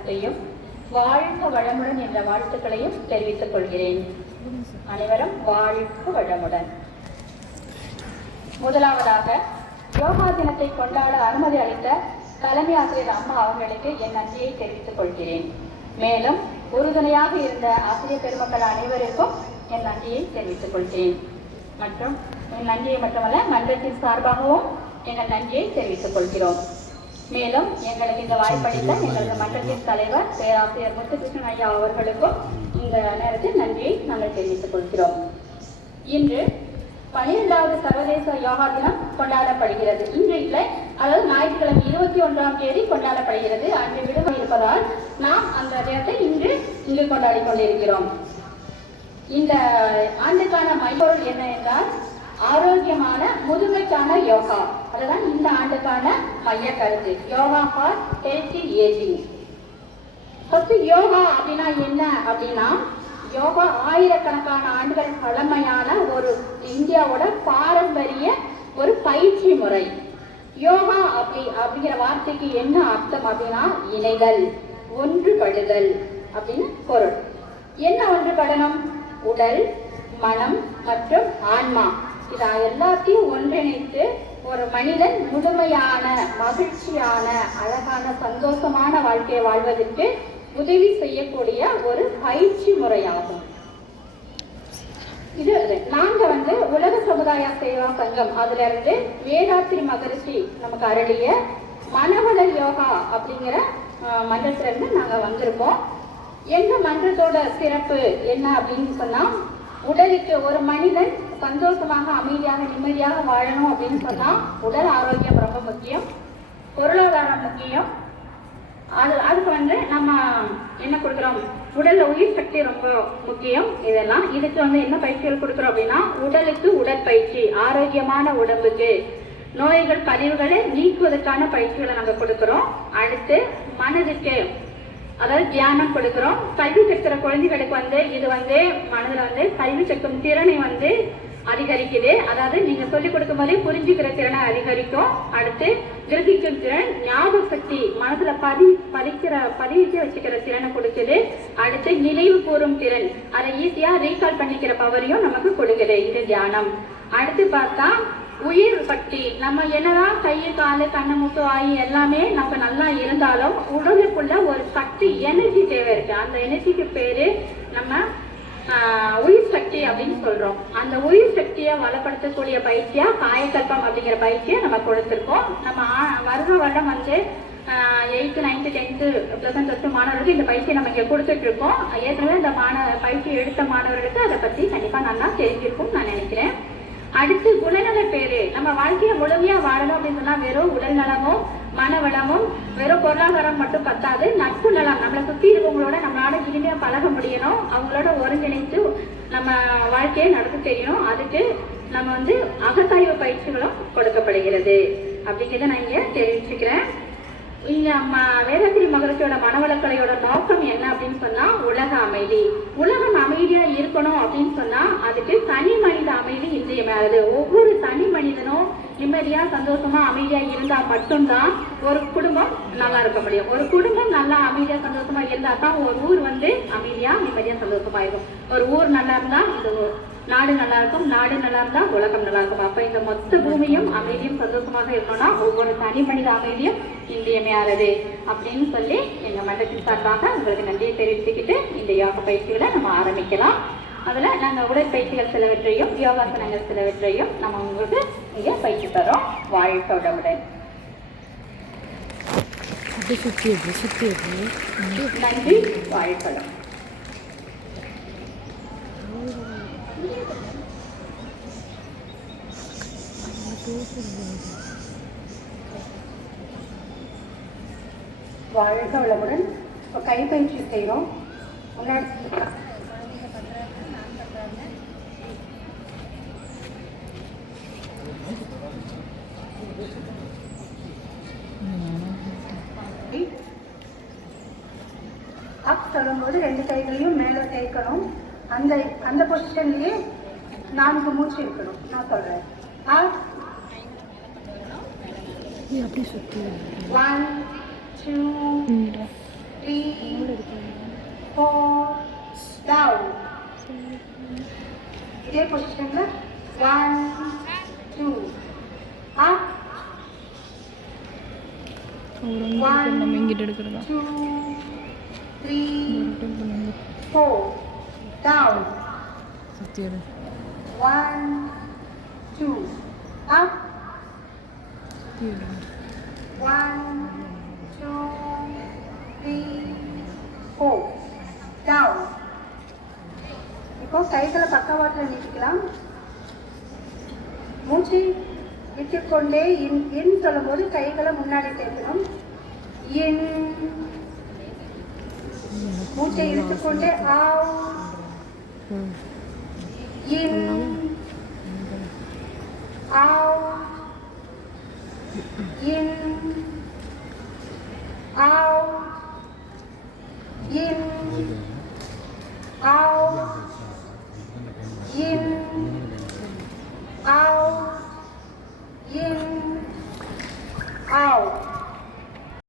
வணக்கத்தையும் வாழ்க வளமுடன் என்ற வாழ்த்துக்களையும் தெரிவித்துக் கொள்கிறேன். அனைவரும் வாழ்க வளமுடன். முதலாவதாக யோகா தினத்தை கொண்டாட அனுமதி அளித்த தலைமை ஆசிரியர் அம்மா அவர்களுக்கு என் நன்றியை தெரிவித்துக் கொள்கிறேன். மேலும் உறுதுணையாக இருந்த ஆசிரியர் பெருமக்கள் அனைவருக்கும் என் நன்றியை தெரிவித்துக் கொள்கிறேன். மற்றும் என் நன்றியை மட்டுமல்ல, மன்றத்தின் சார்பாகவும் எங்கள் நன்றியை தெரிவித்துக் கொள்கிறோம். மேலும் எங்களுக்கு இந்த வாய்ப்பளித்த எங்களது மன்றத்தின் தலைவர் பேராசிரியர் முத்துகிருஷ்ணன் ஐயா அவர்களுக்கும் இந்த நேரத்தில் நன்றியை நாங்கள் தெரிவித்துக் கொள்கிறோம். இன்று 12வது சர்வதேச யோகா தினம் கொண்டாடப்படுகிறது. இன்று இல்லை, அதாவது ஞாயிற்றுக்கிழமை 21ஆம் தேதி கொண்டாடப்படுகிறது. அன்று விடுமுறை இருப்பதால் நாம் அந்த தினத்தை இங்கு கொண்டாடி கொண்டிருக்கிறோம். இந்த ஆண்டுக்கான மைப்பொருள் என்ன என்றால் ஆரோக்கியமான முதுமைக்கான யோகா. அதுதான் இந்த ஆண்டுக்கான மைய கருத்து. Yoga for healthy ageing. First yoga அப்படின்னா என்ன அப்படின்னா, யோகா ஆயிரக்கணக்கான ஆண்டுகள் பழமையான ஒரு இந்தியாவோட பாரம்பரிய ஒரு பயிற்சி முறை. யோகா அப்படிங்கிற வார்த்தைக்கு என்ன அர்த்தம் அப்படின்னா, இணைதல், ஒன்றுபடுதல் அப்படின்னு பொருள். என்ன ஒன்றுபடணும்? உடல், மனம் மற்றும் ஆன்மா, இதை எல்லாத்தையும் ஒன்றிணைத்து ஒரு மனிதன் முழுமையான மகிழ்ச்சியான அழகான சந்தோஷமான வாழ்க்கையை வாழ்வதற்கு உதவி செய்யக்கூடிய ஒரு பயிற்சி முறையாகும். இது நாங்க உலக சமுதாய சேவா சங்கம், அதுல இருந்து வேதாத்ரி மகரிஷி நமக்கு அருளிய மனவள யோகா அப்படிங்கிற மன்றத்துல இருந்து நாங்க வந்திருக்கோம். எங்க மன்றத்தோட சிறப்பு என்ன அப்படின்னு சொன்னா, உடலுக்கு ஒரு மனிதன் சந்தோஷமாக அமைதியாக நிம்மதியாக வாழணும் அப்படின்னு சொன்னா உடல் ஆரோக்கியம் ரொம்ப முக்கியம், பொருளாதாரம் முக்கியம். அதுக்கு நம்ம என்ன கொடுக்குறோம்? உடல்ல உயிர் சக்தி ரொம்ப முக்கியம். இதெல்லாம் இதுக்கு என்ன பயிற்சிகள் கொடுக்குறோம் அப்படின்னா, உடலுக்கு உடற்பயிற்சி, ஆரோக்கியமான உடம்புக்கு நோய்கள் பதிவுகளை நீக்குவதற்கான பயிற்சிகளை நம்ம கொடுக்குறோம். அடுத்து மனதுக்கு, அதாவது தியானம் கொடுக்குறோம். கல்வி கற்கிற குழந்தைகளுக்கு இது மனதில் கல்வி கற்கும் திறனை அதிகரிக்குது. அதாவது நீங்க சொல்லிக் கொடுக்கும் போதே புரிஞ்சுக்கிற திறனை அதிகரிக்கும். அடுத்து கிரகிக்கும் திறன், ஞாபக சக்தி, மனசுல பதிவிக்க வச்சுக்கிற திறனை கொடுக்குது. அடுத்து நினைவு கூறும் திறன், அதை ஈஸியா ரீகால் பண்ணிக்கிற பவரையும் நமக்கு கொடுக்குது. இது தியானம். அடுத்து பார்த்தா உயிர் சக்தி. நம்ம என்னதான் கை காலு கண்ணு மூக்கு வாயு எல்லாமே நமக்கு நல்லா இருந்தாலும் உடலுக்குள்ள ஒரு சக்தி, எனர்ஜி தேவை இருக்கு. அந்த எனர்ஜிக்கு பேரு நம்ம உயிர் சக்தி அப்படின்னு சொல்றோம். அந்த உயிர் சக்தியை வளப்படுத்தக்கூடிய பயிற்சியா காயக்கல்பம் அப்படிங்கிற பயிற்சியை நம்ம கொடுத்திருக்கோம். நம்ம வருடம் 8th 9th 10th +1 + 2 மாணவர்களுக்கு இந்த பயிற்சியை நம்ம இங்க கொடுத்துட்டு இருக்கோம். ஏற்கனவே இந்த பயிற்சி எடுத்த மாணவர்களுக்கு அதை பத்தி கண்டிப்பா நல்லா தெரிஞ்சிருக்கும் நான் நினைக்கிறேன். அடுத்து குணநல பேரு. நம்ம வாழ்க்கையை முழுமையா வாழணும் அப்படின்னு சொன்னா வெறும் உடல் நலமும் மன வளமும் வெறும் பொருளாதாரம் மட்டும் பத்தாது. நட்பு நலம், நம்மளை சுத்தி இருக்கவங்களோட நம்மளால இனிமையா பழக முடியணும், அவங்களோட ஒருங்கிணைத்து நம்ம வாழ்க்கையை நடத்த தெரியணும். அதுக்கு நம்ம அகத்தாய்வு பயிற்சிகளும் கொடுக்கப்படுகிறது அப்படிங்கிறத நான் இங்க தெரிவிச்சுக்கிறேன். இங்க வேதாத்ரி மகரிஷியோட மனவளக்கலையோட நோக்கம் என்ன அப்படின்னு சொன்னா, உலக அமைதி. உலகம் அமைதியா இருக்கணும் அப்படின்னு சொன்னா அதுக்கு தனி மனித அமைதி இன்றியமையாதது. ஒவ்வொரு தனி மனிதனும் நிம்மதியா சந்தோஷமா அமைதியா இருந்தா மட்டும்தான் ஒரு குடும்பம் நல்லா இருக்க முடியும். ஒரு குடும்பம் நல்லா அமைதியா சந்தோஷமா இருந்தா தான் ஒரு ஊர் அமைதியா நிம்மதியா சந்தோஷமா இருக்கும். ஒரு ஊர் நல்லா இருந்தா இந்த நாடு நல்லா இருக்கும், நாடு நல்லா இருந்தா உலகம் நல்லா இருக்கும். அப்ப இந்த மொத்த பூமியும் அமைதியும் சந்தோஷமாக இருக்கணும்னா ஒவ்வொரு தனி மனித அமைதியும் இன்றியமையாதது அப்படின்னு சொல்லி எங்க மன்றத்தின் சார்பாக உங்களுக்கு நன்றியை தெரிவித்துக்கிட்டு இந்த யோகா பயிற்சிகளை நம்ம ஆரம்பிக்கலாம். அதுல நாங்க உடற்பயிற்சிகள் சிலவற்றையும் யோகாசனங்கள் சிலவற்றையும் நம்ம உங்களுக்கு இங்க பயிற்சி தரோம். வாழ்க வளமுடன். நன்றி. வாழ்க வளம். வாழ்க வளமுடன். இப்போ கைப்பயிற்சி செய்கிறோம். முன்னாடி அப் சொல்லும்போது 2 கைகளையும் மேலே சேர்க்கணும். அந்த பொசிஷன்லயே 4 மூச்சு இருக்கணும். நான் சொல்றேன். அப்படி சுத்தி 1 2 3 நம்ம இங்கிட்ட எடுக்கிறதா 2 3 4 down சுற்றி எடு 1 2 up சுற்றி எடு 1 2 3 4 down இப்போ கைகளை பக்கவாட்டில் நீட்டிக்கலாம் மூச்சு விட்டுக்கொண்டே இன் சொல்லும்போது கைகளை முன்னாடி சேர்க்கணும் இன் மூச்சை இழுத்துக்கொண்டே out in out in out in out in, out, in, out.